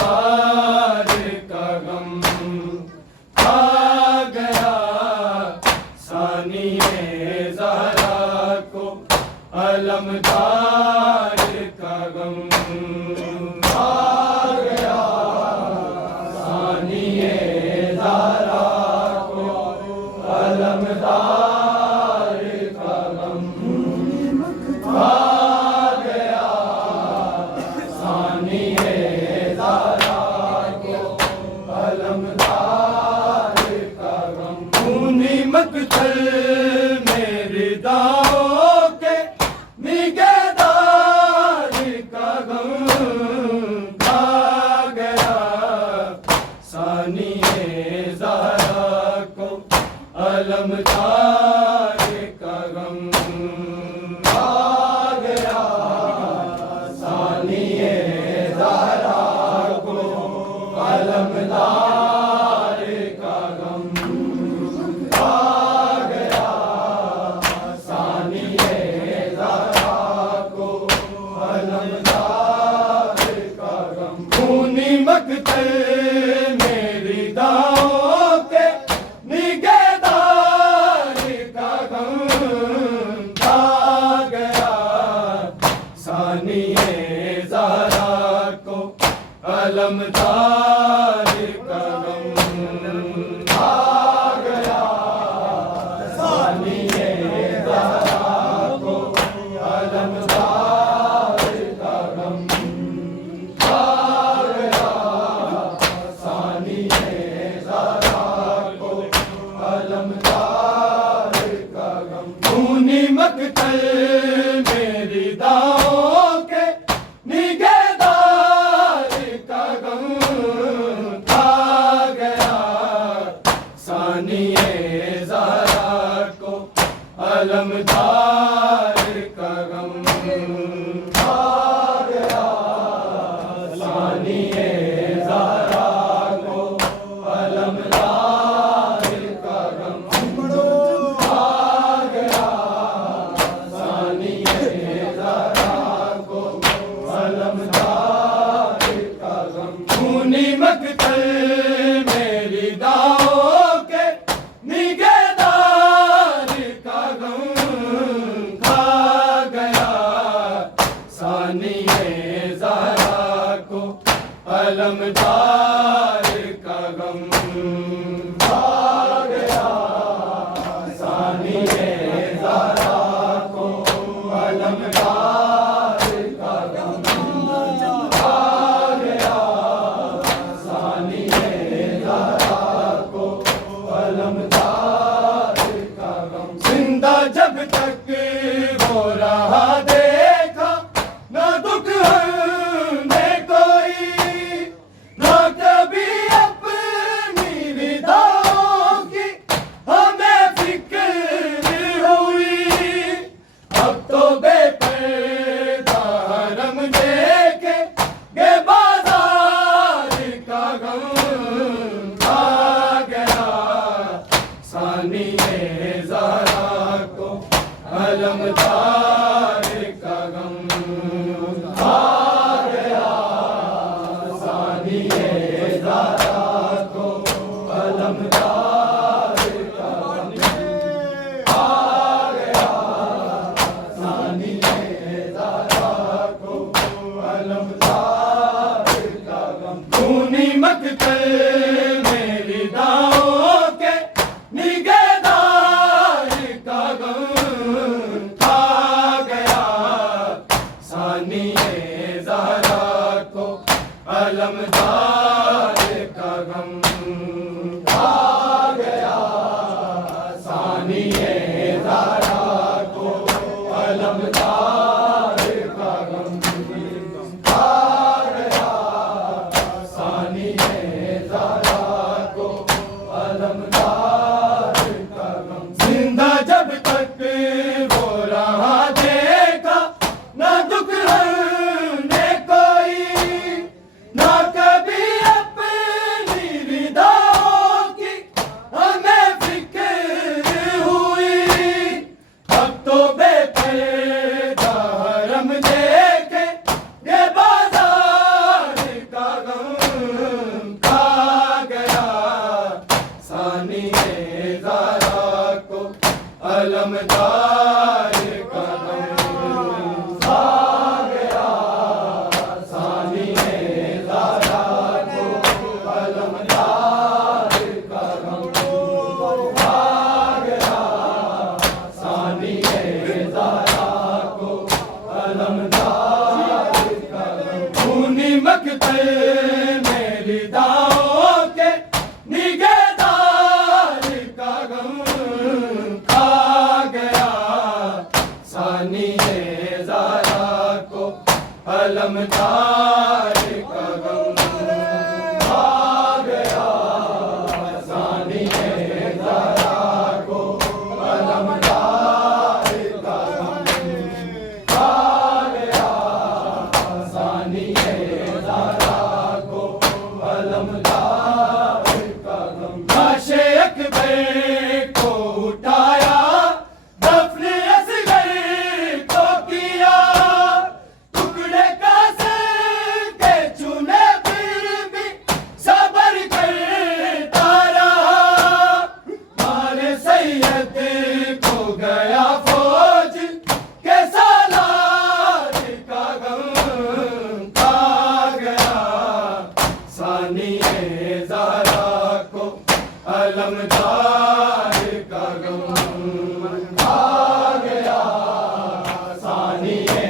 अलमदार का गम आ गया, सानिए ज़हरा को अलमदार का गम आ गया, सानिए ज़हरा को अलमदार का गम आ गया, सानिए ज़हरा को अलमदार का गम। खूनी मक़तल में रिदाओं के निगहदार का गम आ गया, सानिए ज़हरा को अलमदार का गम आ गया, सानिए ज़हरा को अलमदार का गम आ गया, सानिए ज़हरा को अलमदार का गम। खूनी मक़तल में रिदाओं के निगहदार का गम आ गया, सानिए ज़हरा को अलमदार का गम आ गया, सानिए ज़हरा को अलमदार का गम आ गया, सानिए ज़हरा को अलमदार का गम। खूनी मक़तल में रिदाओं के निगहदार का गम आ गया, सानिए ज़हरा को अलमदार का गम आ गया, सानिए ज़हरा को अलमदार का गम आ गया, सानिए ज़हरा को अलमदार का गम। खूनी मक़तल में रिदाओं के निगहदार का गम खा गया, सानिए ज़हरा को अलमदार का गम आ गया, सानिए ज़हरा को अलमदार का गम आ गया, सानिए ज़हरा को अलमदार का गम। जिंदा जब तक वो रहा देखा ना दुख हमने कोई, ना कभी अपनी रिदाओं की हमें फिक्र हुई। अब तो बेपर्दा हरम देखे गे बाजार का गम आ गया, सानिए ज़हरा को अलमदार का गम आ गया, सानिए ज़हरा को अलमदार का गम आ गया, सानिए ज़हरा को अलमदार का गम। खूनी मक़तल में रिदाओं के निगहदार का गम खा गया, सानिए ज़हरा को अलमदार का गम आ गया, सानिए ज़हरा को अलमदार का गम आ गया, सानिए ज़हरा को अलमदार का गम। जिंदा जब तक वो रहा देखा ना दुख हमने कोई, ना कभी अपनी रिदाओं खा गया सानिए ज़रा को अलमदार का गम खा गया सानिए ज़रा को अलमदार का गम खा गया सानिए ज़रा को अलमदार का गम खूनी मकतल मेरी दाओं के निगहदार का गम खा गया सानिए ज़रा को अलमदार का गम खा गया सानिए ज़रा को अलमदार का गम खा गया सानिए ज़रा को अलमदार का गम लाशे अकबर को उठाया दफने असगर को किया टुकड़े कासिम के चुने फिर भी सबर करता रहा मारे सैयद को गया फौज के सालार का गम खा गया सानिए ज़रा को अलमदार का गम खा गया सानिए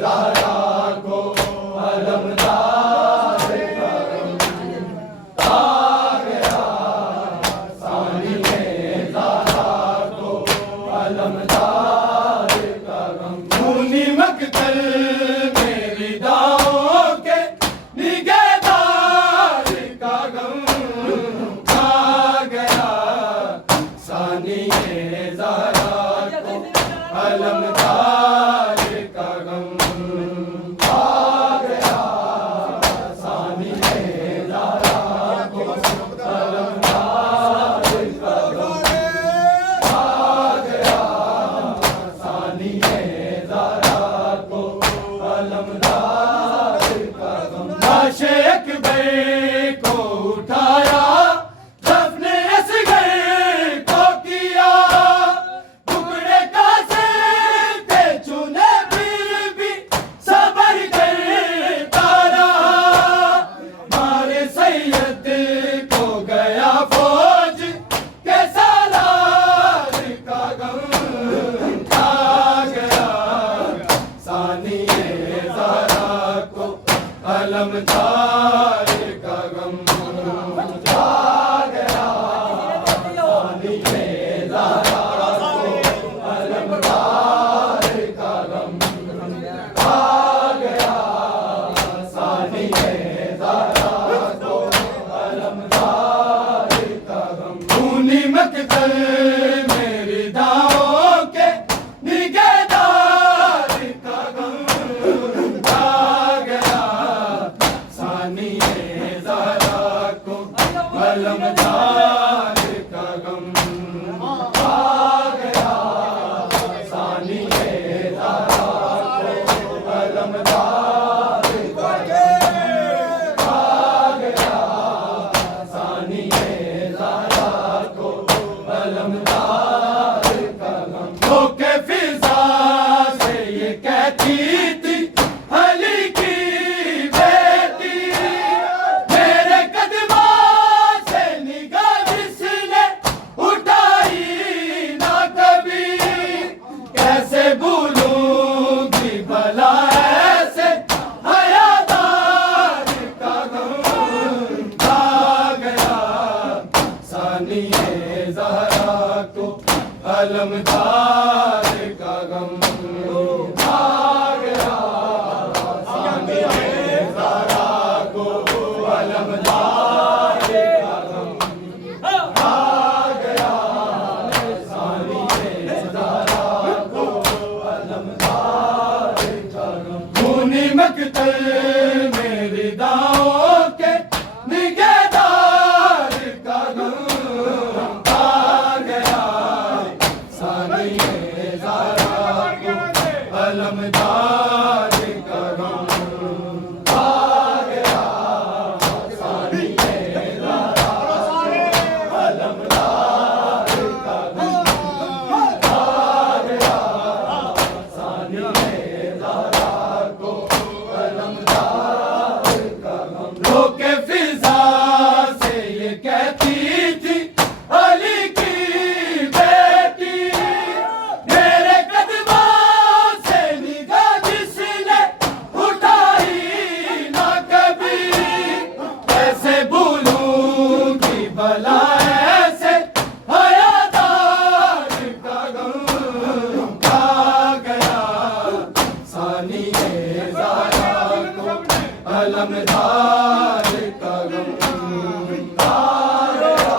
ज़रा को अलमदार का गम खा गया सानिए ज़रा को अलमदार का गम खूनी मकतल मेरी दाओं के निगहदार का गम खा गया सानिए ज़रा को अलमदार का गम खा गया सानिए ज़रा को अलमदार का गम खा गया सानिए ज़रा को अलमदार का गम लाशे अकबर को उठाया दफने असगर को किया टुकड़े कासिम के चुने फिर भी सबर करता रहा मारे सैयद को गया फौज के सालार का गम खा गया सानिए ज़रा को अलमदार का गम खा गया सानिए ज़रा को अलमदार का गम खा गया सानिए ज़रा को अलमदार का गम खूनी मकतल मेरी दाओं के निगहदार का गम खा गया सानिए ज़रा को अलमदार का गम खा गया सानिए ज़रा को अलमदार का गम खा गया सानिए ज़रा को अलमदार का गम होके फिजा से ये कहती थी अली की बेटी मेरे कदमों से निगाह जिसने उठाई ना कभी कैसे भूलूंगी भला ऐसे हयादार का गम खा गया सानिए ज़रा को अलमदार का गम खा गया सानिए ज़रा को अलमदार का गम खा गया सानिए ज़रा को अलमदार का गम खूनी मकतल मेरी दाओं के निगहदार का गम खा गया सानिए ज़रा को अलमदार का गम खा गया के फिजा से ये कहती थी अली की बेटी, मेरे कदमों से निगाह जिसने उठाई ना कभी, कैसे भूलूंगी भला ऐसे हयादार का गम खा गया, सानिए ज़हरा को अलमदार का गम खा गया,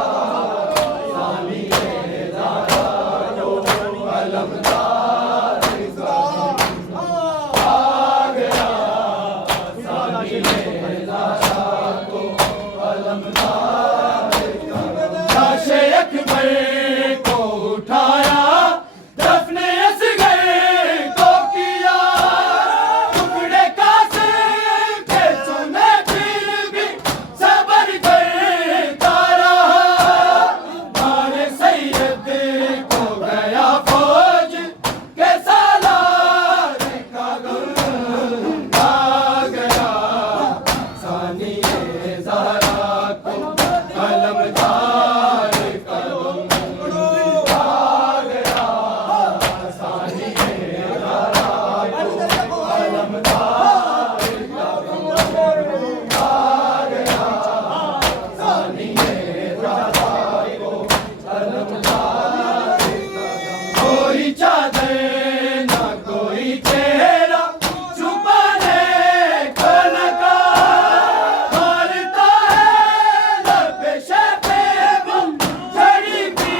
सानिए ज़हरा को अलमदार का गम खा गया, सानिए ज़हरा को अलमदार का गम। लाशे अकबर को उठाया, दफने असगर को किया, टुकड़े कासिम के चुने फिर भी सबर करता रहा, मारे सैयद को गया फौज के सालार का गम खा गया, सानिए ज़हरा को अलमदार का गम खा गया, सानिए ज़हरा को अलमदार का गम खा गया, सानिए ज़हरा को अलमदार का गम। कोई चादर ना कोई चेहरा छुपाने को लगा, मारता है लब शबे गम झड़ी पी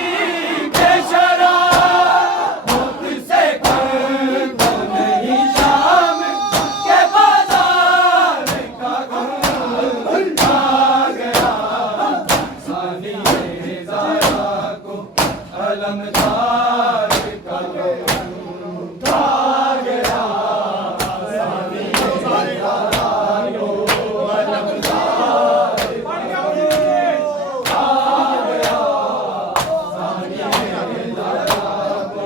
के शराब, मौत से कम तो नहीं शाम के बाजार का गम खा गया, सानिए ज़हरा को अलमदार का गम खा गया, सानिए ज़हरा को अलमदार का गम खा गया, सानिए ज़हरा को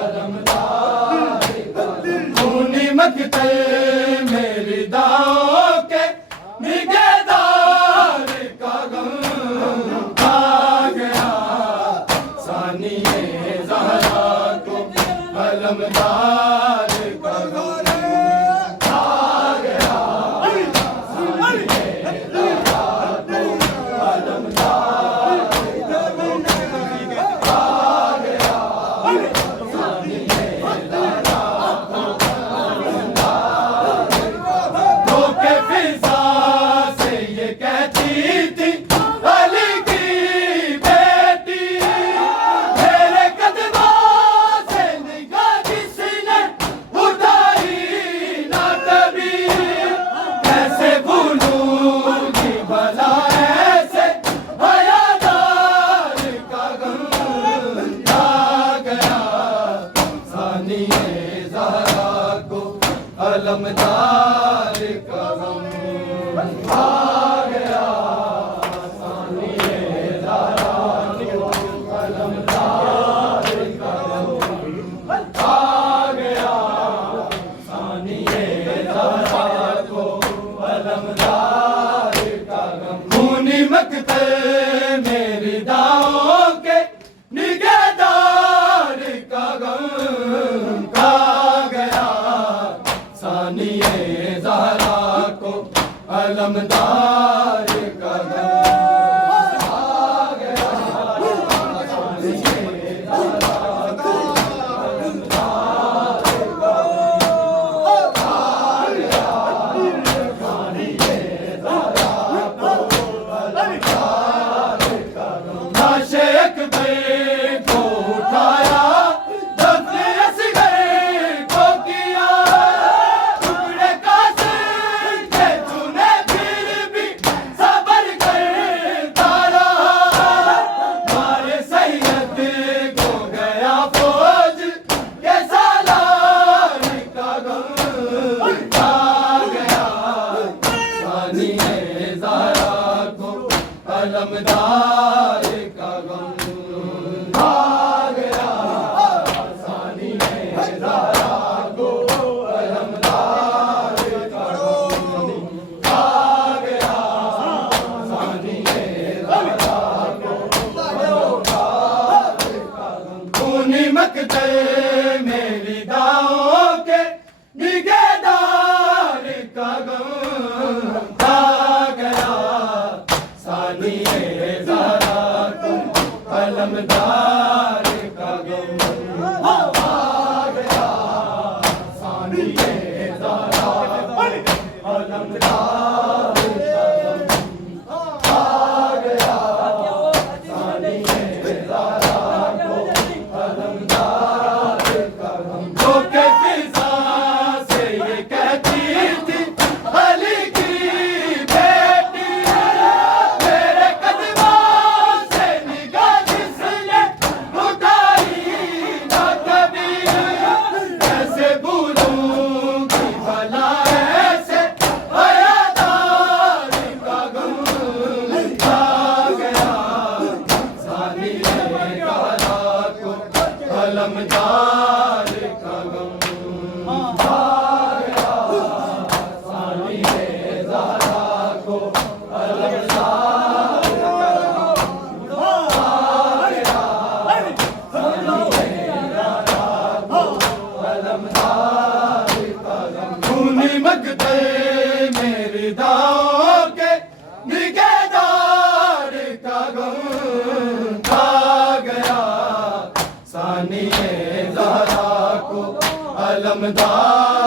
अलमदार का गम। खूनी मकतल मेरी दाओं के निगहदार का गम खा गया, सानिए ज़हरा को अलमदार का गम खा गया, सानिए ज़हरा को अलमदार का गम खा गया, सानिए ज़हरा को अलमदार का गम। धोखे फिजा से ये कहती थी अली की बेटी, मेरे कदमों से निगाह जिसने उठाई ना कभी, कैसे भूलूंगी भला ऐसे हयादार का गम खा गया, सानिए ज़हरा को अलमदार का गम खा गया, सानिए ज़हरा को अलमदार का गम खा गया, सानिए ज़हरा को अलमदार का गम। खूनी मकतल मेरी दाओं के निगहदार का गम खा गया, सानिए ज़हरा को अलमदार का गम खा गया, सानिए ज़हरा को अलमदार का गम खा गया, सानिए ज़हरा को अलमदार का गम। लाशे अकबर को उठाया, दफने असगर को किया, टुकड़े कासिम के चुने फिर भी सबर करता रहा, मारे सैयद को गया फौज के सालार का गम खा गया, सानिए ज़हरा को अलमदार का गम खा गया, सानिए ज़हरा को अलमदार का गम खा गया, अलमदार का गम आ गया सानिए ज़रा अलमदार का गम आ गया सानिए ज़रा अलमदार का गम जो के फिज़ा से ये कहती थी अली की बेटी मेरे कदमों से निगाह जिसने उतारी ना कभी कैसे भूलूंगी भला ऐसे हयादार का गम आ गया सानिए ज़रा को अलमदार का गम आ गया सानिए ज़रा को अलमदार खूनी मकदर मेरी दाओं के निगहदार का गम आ गया सानिए ज़रा को अलमदार